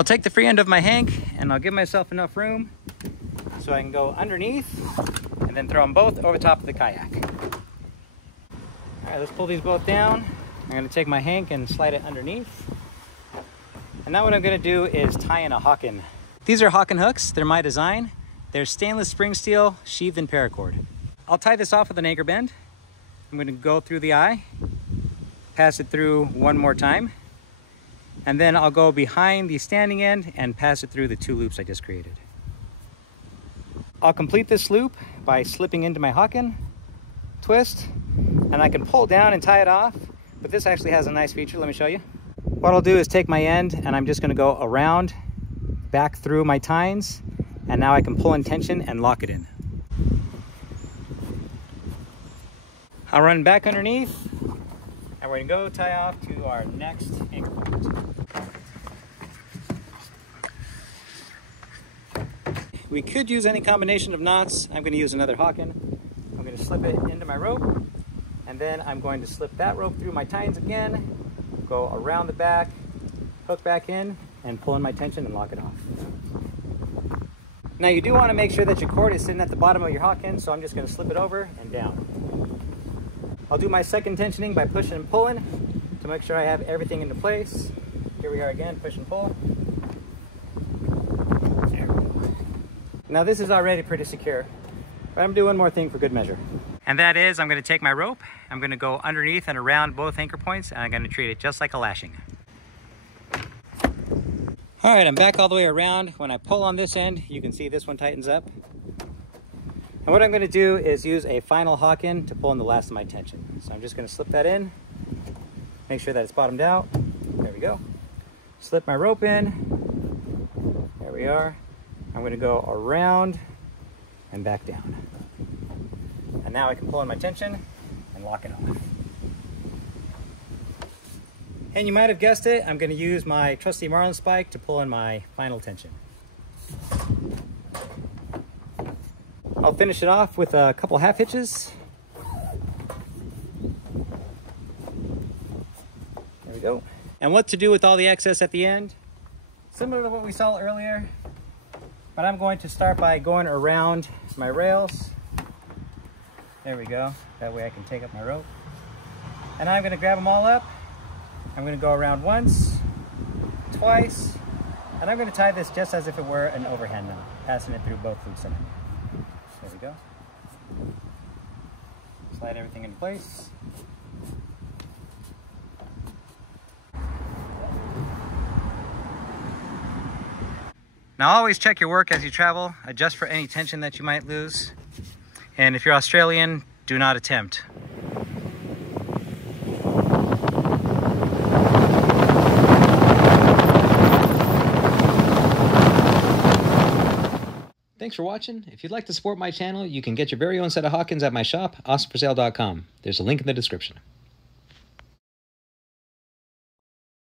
I'll take the free end of my hank and I'll give myself enough room so I can go underneath and then throw them both over top of the kayak. All right, let's pull these both down. I'm gonna take my hank and slide it underneath. And now what I'm gonna do is tie in a Haken. These are Haken hooks, they're my design. They're stainless spring steel, sheathed in paracord. I'll tie this off with an anchor bend. I'm gonna go through the eye, pass it through one more time, and then I'll go behind the standing end and pass it through the 2 loops I just created. I'll complete this loop by slipping into my Haken, twist, and I can pull down and tie it off, but this actually has a nice feature. Let me show you. What I'll do is take my end and I'm just gonna go around, back through my tines, and now I can pull in tension and lock it in. I'll run back underneath, and we're gonna go tie off to our next anchor point. We could use any combination of knots. I'm gonna use another Haken. I'm gonna slip it into my rope, and then I'm going to slip that rope through my tines again, go around the back, hook back in, and pull in my tension and lock it off. Now you do wanna make sure that your cord is sitting at the bottom of your Haken, so I'm just gonna slip it over and down. I'll do my second tensioning by pushing and pulling to make sure I have everything into place. Here we are again, push and pull. There we go. Now this is already pretty secure, but I'm doing one more thing for good measure. And that is, I'm gonna take my rope, I'm gonna go underneath and around both anchor points, and I'm gonna treat it just like a lashing. All right, I'm back all the way around. When I pull on this end, you can see this one tightens up. And what I'm gonna do is use a final Haken to pull in the last of my tension. So I'm just gonna slip that in, make sure that it's bottomed out. There we go. Slip my rope in. There we are. I'm gonna go around and back down. And now I can pull in my tension and lock it off. And you might have guessed it, I'm gonna use my trusty marlin spike to pull in my final tension. I'll finish it off with a couple half hitches. There we go. And what to do with all the excess at the end? Similar to what we saw earlier, but I'm going to start by going around my rails. There we go. That way I can take up my rope. And I'm going to grab them all up. I'm going to go around once, twice, and I'm going to tie this just as if it were an overhand knot, passing it through both loops in it. There we go. Slide everything into place. Now always check your work as you travel, adjust for any tension that you might lose. And if you're Australian, do not attempt. Thanks for watching. If you'd like to support my channel, you can get your very own set of Hakens at my shop, awesomeforsale.com. There's a link in the description.